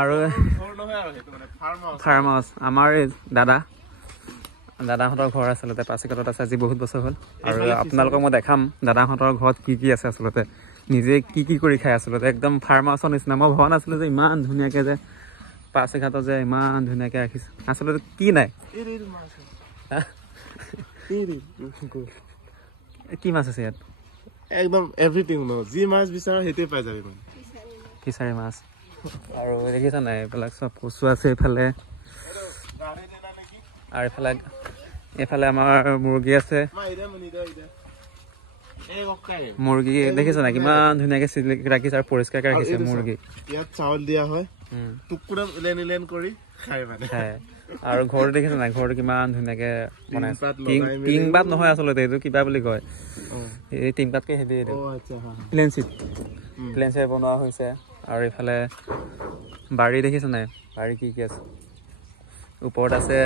আৰু farm house আমাৰ এই দাদাহঁতৰ ঘৰ আচলতে পাচিঘাটত আছে আজি বহুত বছৰ হ'ল আৰু আপোনালোকক মই দেখাম দাদাহঁতৰ ঘৰত কি আছে আচলতে নিজে কি কৰি খাই আচলতে একদম ফাৰ্ম হাউচৰ নিচিনা মই ভবা নাছিলোঁ যে ইমান ধুনীয়াকৈ যে পাচিঘাটত যে ইমান ধুনীয়াকৈ ৰাখিছে আচলতে কি নাই কি মাছ আছে ইয়াত একদম এভৰিথিং ন যি মাছ বিচাৰা সেইটোৱে পাই যাবি মানে ফিচাৰী মাছ আৰু দেখিছা নাই এইবিলাক চব কচু আছে এইফালে আৰু এইফালে আমাৰ মুৰ্গী আছে মুৰ্গী দেখিছা নাই কিমান ধুনীয়াকৈ ৰাখিছে আৰু পৰিষ্কাৰকৈ ৰাখিছে মুৰ্গী ইয়াত চাউল দিয়া হয় টুকুৰা লেন কৰি খাই মানে আৰু ঘৰটো দেখিছা নাই ঘৰটো কিমান ধুনীয়াকৈ বনাইছে টিংপাত নহয় আচলতে এইটো কিবা বুলি কয় এই টিংপাতকৈ হেভি এইটো প্লেন চিট বনোৱা হৈছে আৰু এইফালে বাৰী দেখিছা নাই বাৰী কি আছে ওপৰত আছে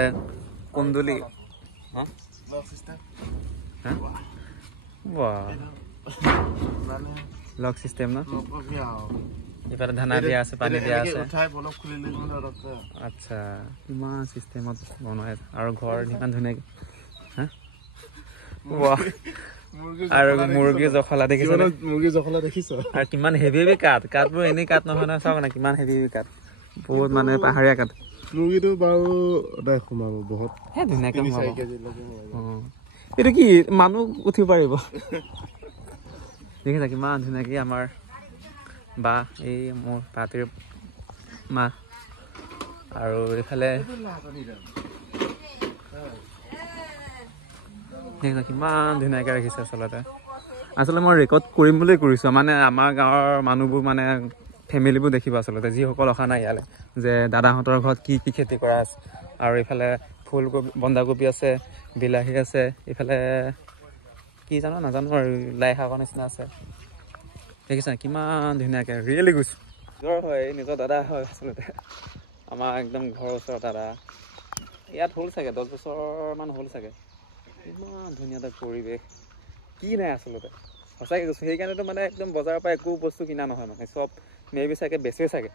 কুন্দুলি লক চিষ্টেম ন এইফালে ধানা দিয়া আছে পানী দিয়া আছে আচ্ছা ইমান চিষ্টেমত বনোৱা আছে আৰু ঘৰ ইমান ধুনীয়াকৈ আৰু মুৰ্গী জখলা দেখিছ আৰু কিমান হেভি কাঠবোৰ এনেই কাঠ নহয় নহয় চাওক না কিমান হেভি কাঠ বহুত মানে পাহাৰীয়া কাঠ মুৰ্গীটো বাৰু সোমাব বহুত ধুনীয়াকৈ এইটো কি মানুহ উঠিব পাৰিব দেখিছা কিমান ধুনীয়াকৈ আমাৰ বা এই মোৰ পাতিৰ মা আৰু এইফালে কিমান ধুনীয়াকৈ ৰাখিছে আচলতে মই ৰেকৰ্ড কৰিম বুলি কৰিছোঁ মানে আমাৰ গাঁৱৰ মানুহবোৰ মানে ফেমিলিবোৰ দেখিব আচলতে যিসকল অহা নাই ইয়ালৈ যে দাদাহঁতৰ ঘৰত কি খেতি কৰা আছে আৰু এইফালে ফুলকবি বন্ধাকবি আছে বিলাহী আছে এইফালে কি জানো নাজানো আৰু লাই শাকৰ নিচিনা আছে দেখিছা কিমান ধুনীয়াকৈ ৰিয়েলি গৈছোঁ নিজৰ হয় নিজৰ দাদা হয় আচলতে আমাৰ একদম ঘৰৰ ওচৰৰ দাদা ইয়াত হ'ল চাগে 10 বছৰমান হ'ল চাগে ইমান ধুনীয়া এটা পৰিৱেশ কি নাই আচলতে সঁচাকৈ কৈছোঁ সেইকাৰণেতো মানে একদম বজাৰৰ পৰা একো বস্তু কিনা নহয় মানে চব মেবি চাগে বেচে চাগে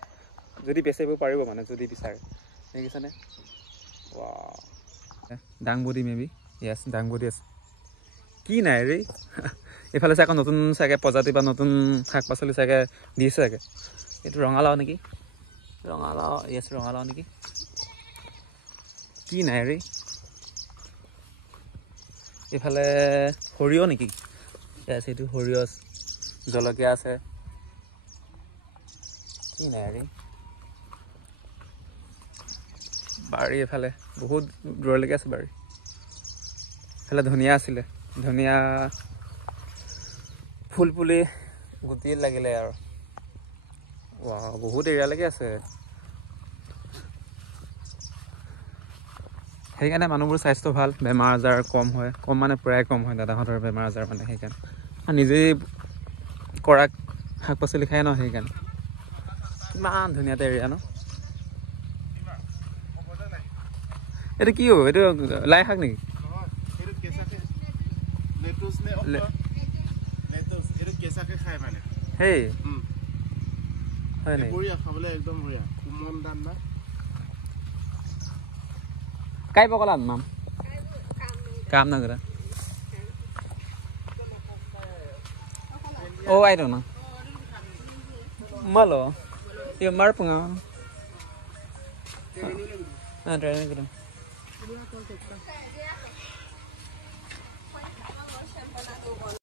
যদি বেচিব পাৰিব মানে যদি বিচাৰে দেখিছানে দাংবডি মেবি য়েছ দাংবডি আছে কি নাই ৰে এইফালে চাগে নতুন চাগে প্ৰজাতি বা নতুন শাক পাচলি চাগে দিছে চাগে এইটো ৰঙালাও নেকি ৰঙালাও নেকি কি নাই ৰে এইফালে সৰিয়হ নেকি য়েছ এইটো সৰিয়হ জলকীয়া আছে কি নাই ৰে বাৰী এইফালে বহুত দূৰলৈকে আছে বাৰী এইফালে ধনিয়া আছিলে ধনিয়া ফুল পুলি গুটি লাগিলে আৰু বহুত এৰিয়ালৈকে আছে সেইকাৰণে মানুহবোৰ স্বাস্থ্য ভাল বেমাৰ আজাৰ কম মানে প্ৰায় কম হয় দাদাহঁতৰ বেমাৰ আজাৰ মানে সেইকাৰণে নিজেই কৰা শাক পাচলি খায় ন সেইকাৰণে কিমান ধুনীয়া এটা এৰিয়া ন এইটো কি হ'ব এইটো লাই শাক নেকি সেই হয় নেকি Kai bakalan, Ma'am? Kam na gara. Oh, I don't know. Malo. Yung marp nga. Try na gara.